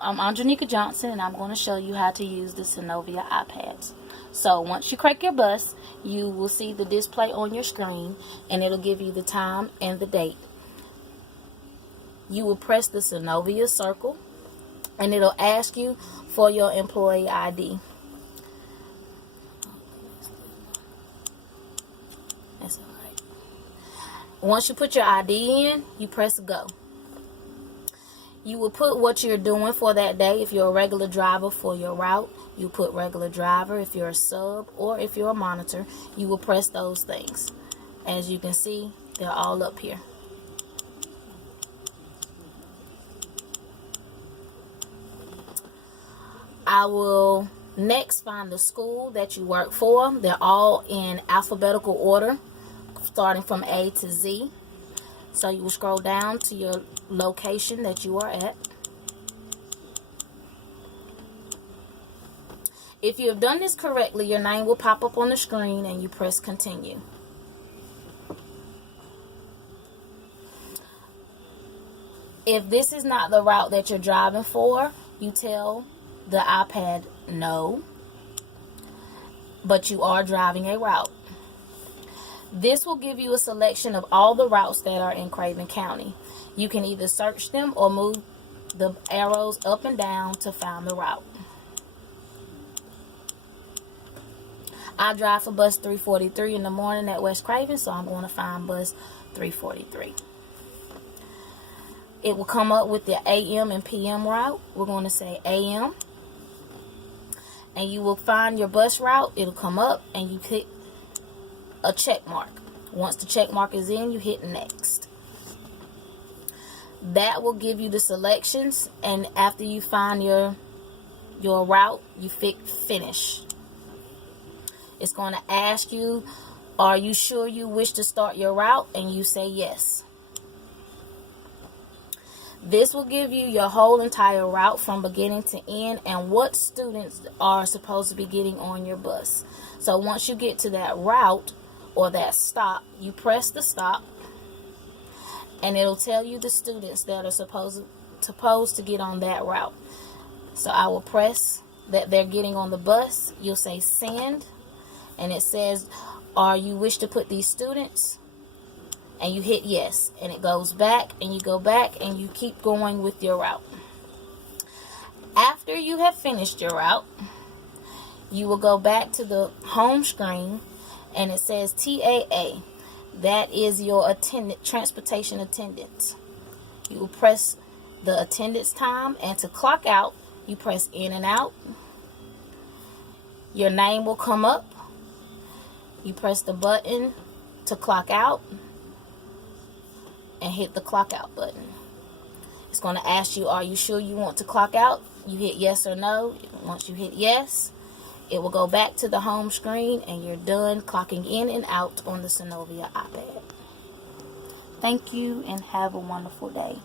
I'm Andrenika Johnson, and I'm going to show you how to use the Synovia iPads. So once you crank your bus, you will see the display on your screen, and it'll give you the time and the date. You will press the Synovia circle, and it'll ask you for your employee ID. That's all right. Once you put your ID in, you press go. You will put what you're doing for that day. If you're a regular driver for your route, you put regular driver. If you're a sub or if you're a monitor, you will press those things. As you can see, they're all up here. I will next find the school that you work for. They're all in alphabetical order, starting from A to Z. So you will scroll down to your location that you are at. If you have done this correctly, your name will pop up on the screen and you press continue. If this is not the route that you're driving for, you tell the iPad no, but you are driving a route. This will give you a selection of all the routes that are in Craven County. You can either search them or move the arrows up and down to find the route. I drive for bus 343 in the morning at West Craven, so I'm going to find bus 343. It will come up with the AM and PM route. We're going to say AM. And you will find your bus route. It'll come up and you click a check mark. Once the check mark is in, you hit next. That will give you the selections, and after you find your route, you finish. It's going to ask you, are you sure you wish to start your route? And you say yes. This will give you your whole entire route from beginning to end and what students are supposed to be getting on your bus. So once you get to that route or that stop, you press the stop, and it'll tell you the students that are supposed to get on that route. So I will press that they're getting on the bus. You'll say send, and it says, are you wish to put these students? And you hit yes, and it goes back, and you go back, and you keep going with your route. After you have finished your route, you will go back to the home screen, and it says TAA. That is your transportation attendance. You will press the attendance time, and to clock out, you press in and out. Your name will come up. You press the button to clock out and hit the clock out button. It's going to ask you, are you sure you want to clock out? You hit yes or no. Once you hit yes, it will go back to the home screen and you're done clocking in and out on the Synovia iPad. Thank you and have a wonderful day.